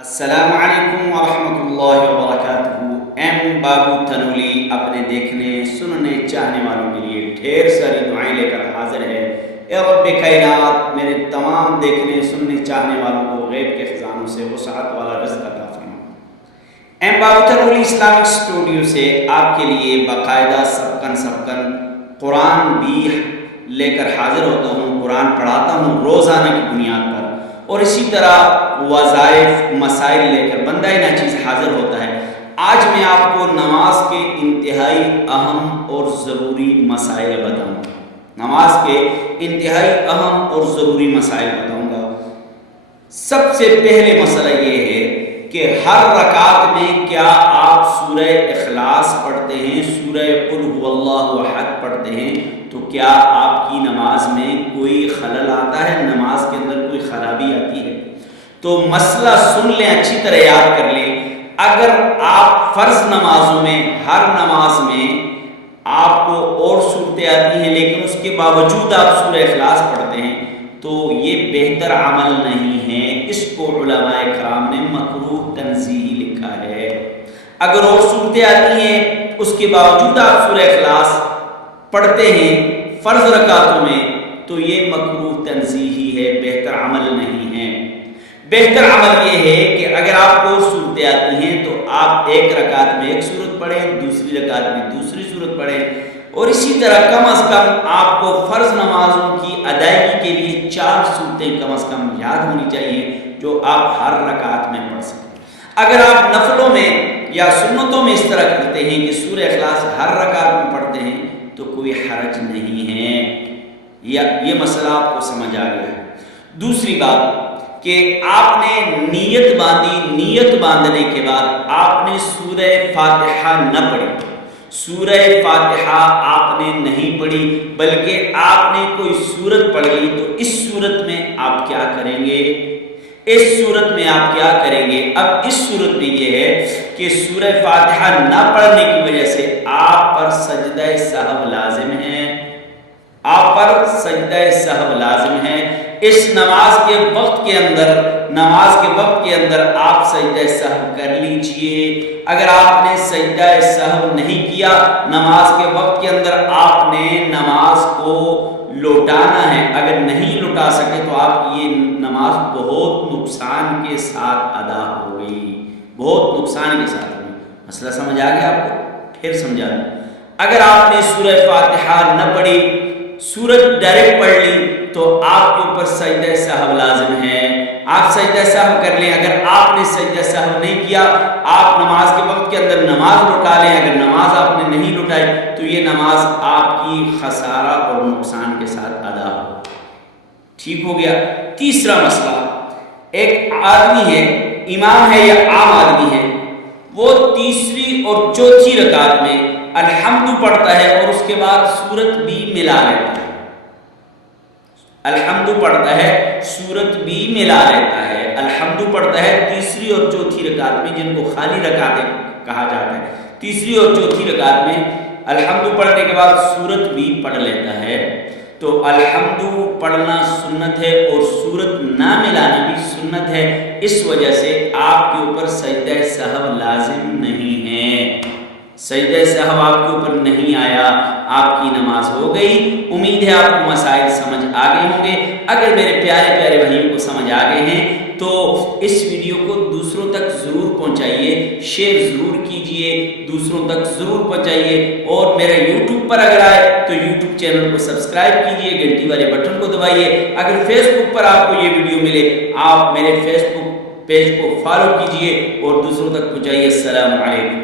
السلام علیکم ورحمۃ اللہ وبرکاتہ۔ ایم بابو تنولی اپنے دیکھنے سننے چاہنے والوں کے لیے ڈھیر ساری دعائیں لے کر حاضر ہے۔ اے رب کائنات، میرے تمام دیکھنے سننے چاہنے والوں کو غیب کے خزانوں سے وسعت والا رزق عطا فرما۔ ایم بابو تنولی اسلامک اسٹوڈیو سے آپ کے لیے باقاعدہ سبکن قرآن بھی لے کر حاضر ہوتا ہوں، قرآن پڑھاتا ہوں روزانہ کی بنیاد پر، اور اسی طرح وظائف مسائل لے کر بندہ ناچیز حاضر ہوتا ہے۔ آج میں آپ کو نماز کے انتہائی اہم اور ضروری مسائل بتاؤں گا۔ نماز کے انتہائی اہم اور ضروری مسائل بتاؤں گا۔ سب سے پہلے مسئلہ یہ ہے کہ ہر رکعت میں کیا آپ سورہ اخلاص پڑھتے ہیں، سورہ قل هو اللہ احد پڑھتے ہیں؟ تو کیا آپ کی نماز میں کوئی خلل آتا ہے، نماز کے اندر کوئی خرابی آتی ہے؟ تو مسئلہ سن لیں، اچھی طرح یاد کر لیں۔ اگر آپ فرض نمازوں میں ہر نماز میں آپ کو اور صورتیں آتی ہیں لیکن اس کے باوجود آپ سورہ اخلاص پڑھتے ہیں تو یہ بہتر عمل نہیں ہے۔ اس کو علماء کرام نے مکروہ تنزیہی لکھا ہے۔ اگر اور صورتیں آتی ہیں اس کے باوجود آپ سورہ اخلاص پڑھتے ہیں فرض رکعتوں میں تو یہ مکروہ تنزیہی ہے، بہتر عمل نہیں ہے۔ بہتر عمل یہ ہے کہ اگر آپ کو صورتیں آتی ہیں تو آپ ایک رکعت میں ایک صورت پڑھیں، دوسری رکعت میں دوسری صورت پڑھیں، اور اسی طرح کم از کم آپ کو فرض نمازوں کی ادائیگی کے لیے 4 صورتیں کم از کم یاد ہونی چاہیے جو آپ ہر رکعت میں پڑھ سکیں۔ اگر آپ نفلوں میں یا سنتوں میں اس طرح کرتے ہیں کہ سورہ اخلاص ہر رکعت میں پڑھتے ہیں تو کوئی حرج نہیں ہے، یا یہ مسئلہ آپ کو سمجھ آ گیا ہے۔ دوسری بات کہ آپ نے نیت باندھنے کے بعد آپ نے سورہ فاتحہ نہ پڑھی، سورہ فاتحہ آپ نے نہیں پڑھی بلکہ آپ نے کوئی سورت پڑھ لی، تو اس صورت میں آپ کیا کریں گے؟ اس صورت میں آپ کیا کریں گے؟ اب اس صورت میں یہ ہے کہ سورہ فاتحہ نہ پڑھنے کی وجہ سے آپ پر سجدہ سہو لازم ہے، آپ پر سجدہ سہو لازم ہے۔ اس نماز کے وقت کے اندر آپ سجدہ سہو کر لیجئے۔ اگر آپ نے سجدہ سہو نہیں کیا نماز کے وقت کے اندر، آپ نے نماز کو لوٹانا ہے۔ اگر نہیں لوٹا سکے تو آپ کی یہ نماز بہت نقصان کے ساتھ ادا ہو گئی، بہت نقصان کے ساتھ ہوئی۔ مسئلہ سمجھ آ گیا آپ کو؟ پھر سمجھا دوں۔ اگر آپ نے سورہ فاتحہ نہ پڑھی، سورت ڈائریکٹ پڑھ لی، تو آپ کے اوپر سجدہ سہو لازم ہے، آپ سجدہ سہو کر لیں۔ اگر آپ نے سجدہ سہو نہیں کیا، آپ نماز کے وقت کے اندر نماز لوٹا لیں۔ اگر نماز آپ نے نہیں لوٹائی تو یہ نماز آپ کی خسارہ اور نقصان کے ساتھ ادا ہو۔ ٹھیک ہو گیا۔ تیسرا مسئلہ، ایک آدمی ہے، امام ہے یا عام آدمی ہے، وہ تیسری اور چوتھی رکعت میں الحمد پڑھتا ہے اور اس کے بعد سورت بھی ملا لیتا ہے، الحمد پڑھتا ہے سورت بھی ملا لیتا ہے، الحمد پڑھتا ہے تیسری اور چوتھی رکعت میں، جن کو خالی رکعتیں کہا جاتا ہے۔ تیسری اور چوتھی رکعت میں الحمد پڑھنے کے بعد سورت بھی پڑھ لیتا ہے، تو الحمد پڑھنا سنت ہے اور سورت نہ ملانا بھی سنت ہے۔ اس وجہ سے آپ کے اوپر سجدہ سہو لازم نہیں ہے، سجدہ سہو آپ کے اوپر نہیں آیا، آپ کی نماز ہو گئی۔ امید ہے آپ کو مسائل سمجھ آ گئے ہوں گے۔ اگر میرے پیارے پیارے بھائیوں کو سمجھ آ گئے ہیں تو اس ویڈیو کو دوسروں تک ضرور پہنچائیے، شیئر ضرور کیجئے، دوسروں تک ضرور پہنچائیے، اور میرے یوٹیوب پر اگر آئے تو یوٹیوب چینل کو سبسکرائب کیجئے، گھنٹی والے بٹن کو دبائیے۔ اگر فیس بک پر آپ کو یہ ویڈیو ملے، آپ میرے فیس بک پیج کو فالو کیجئے اور دوسروں تک پہنچائیے۔ السلام علیکم۔